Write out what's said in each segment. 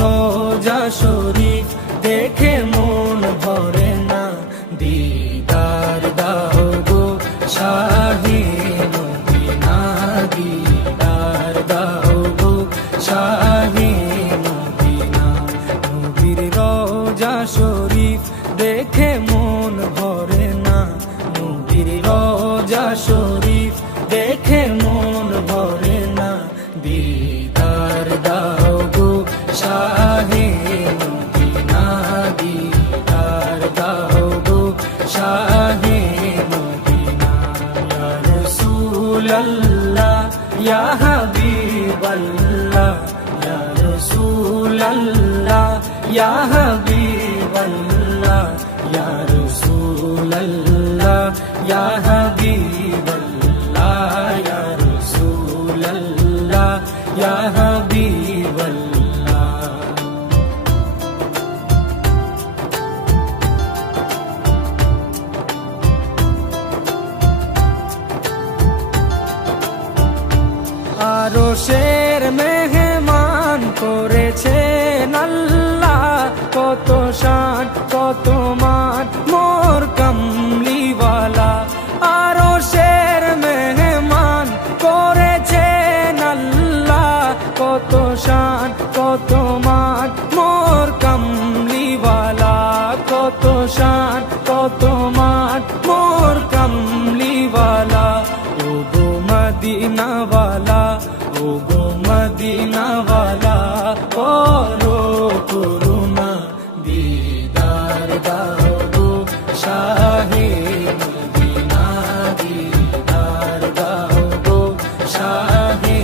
রোজা শরীফ দেখে মন ভরে না, দিদার দাও গো শাহে মদিনা, দিদার দাও গো শাহে মদিনা। নবীর রোজা শরীফ দেখে মন ভরে না, নবীর রোজা শরীফ দেখে মন ভরে না, দিদার দাও গো শাহে মদিনা, দিদার দাও গো শাহে মদিনা। ইয়া রাসূলাল্লাহ ইয়া হাবিবাল্লাহ, ইয়া রাসূলাল্লাহ ইয়া হাবিবাল্লাহ, ইয়া রাসূলাল্লাহ ইয়া হাবিবাল্লাহ, ইয়া রাসূলাল্লাহ ইয়া হাবিবাল্লাহ। আরশের মেহমান করেছেন আল্লাহ, কত শান কত মান মোর কামলিওয়ালা। আরশের মেহমান করেছেন আল্লাহ, কত শান কত মান মোর কামলিওয়ালা, কত শান কত মান মোর কামলিওয়ালা। ও গো মদিনাওয়ালা, ও গো মদিনাওয়ালা, করো করুণা, দিদার দাও গো শাহে মদিনা, দিদার দাও গো শাহে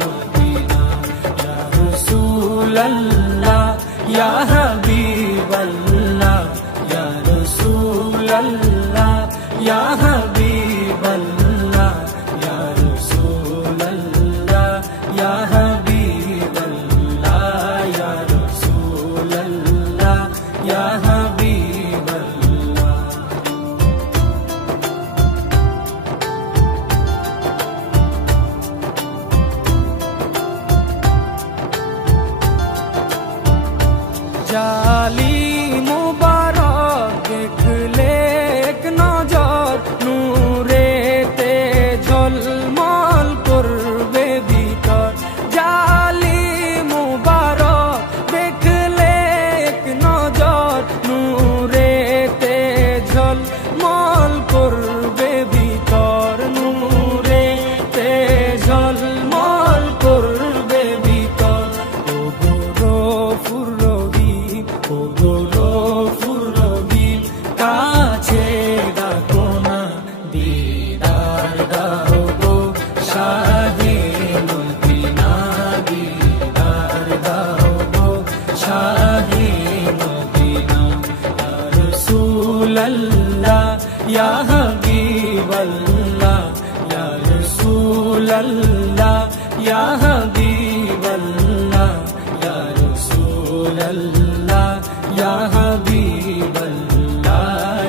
মদিনা। ইয়া রাসূলাল্লাহ ইয়া হাবিবাল্লাহ, ইয়া রাসূলাল্লাহ ইয়া হাবিবাল্লাহ, ইয়া রাসূলাল্লাহ ইয়া হাবিবাল্লাহ, ইয়া রাসূলাল্লাহ ইয়া হাবিবাল্লাহ। জালি মুবারক দেখলে এক নজর, নূরেতে ঝলমল করবে ভিতর। জালি মুবারক দেখলে এক নজর, নূরেতে ঝলমল করবে ভিতর, নূরেতে ঝলমল করবে ভিতর। ও গো গফুর রহিম, ও গো গফুর রহিম, কাছে ডাকো না, দিদার দাও গো শাহে মদিনা, দিদার দাও গো শাহে মদিনা। ইয়া রাসূলাল্লাহ ইয়া হাবিবাল্লাহ, ইয়া রাসূলাল্লাহ ইয়া হাবিবাল্লাহ, ইয়া রাসূলাল্লাহ ইয়া হাবিবাল্লাহ,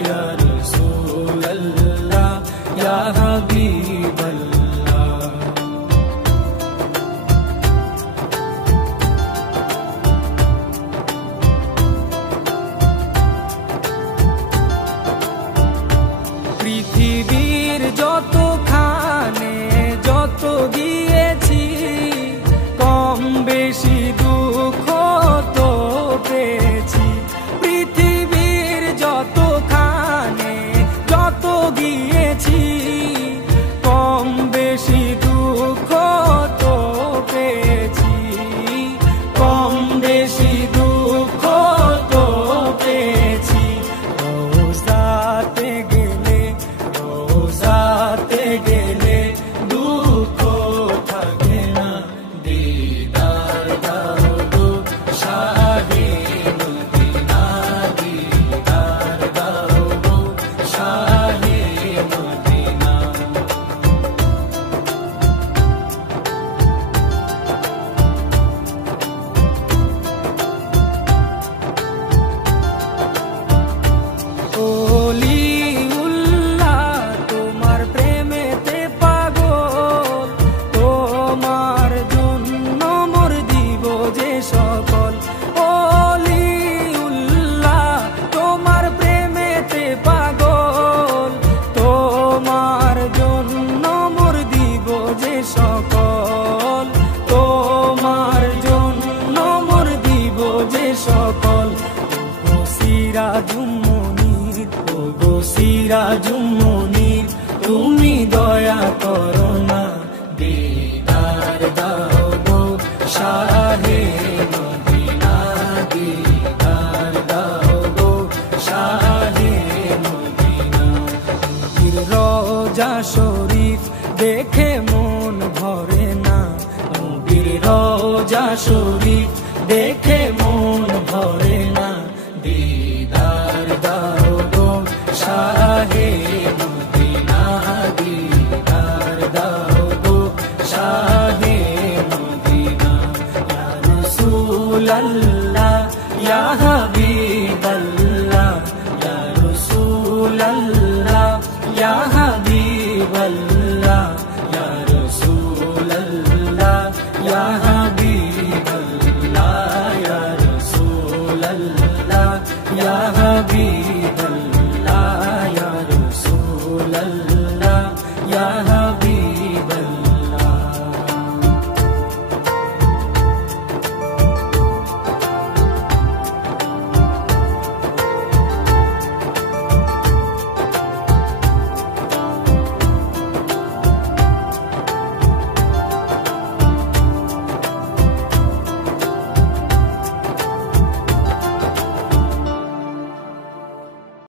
ইয়া রাসূলাল্লাহ ইয়া হাবিবাল্লাহ। পৃথিবীর যতখানে যত গিয়েছি, কম বেশি দুঃখ তো পেয়েছি। পৃথিবীর যতখানে যত গিয়েছি, কম বেশি দুঃখ তো পেয়েছি, কম বেশি দুঃখ তো পেয়েছি। রোজাতে গেলে, রোজাতে গেলে দুঃখ থাকে না, দিদার দাও গো শাহে মদিনা, দিদার দাও গো শাহে মদিনা। ওলিউল্লাহ তোমার প্রেমেতে পাগল, তোমার জন্য মোর দিব যে সকল। সিরাজুম মুনির, ওগো সিরাজুম মুনির, তুমি দয়া করো না, দিদার দাও গো শাহে মদিনা, দিদার দাও গো শাহে মদিনা। নবীর রওজা শরীফ দেখে মন ভরে না, নবীর রওজা শরীফ দেখে মন ভরে না, দিদার দাও গো শাহে মদিনা, দিদার দাও গো শাহে মদিনা। ইয়া রাসূলাল্লাহ ইয়া হাবিবাল্লাহ, ইয়া রাসূলাল্লাহ ইয়া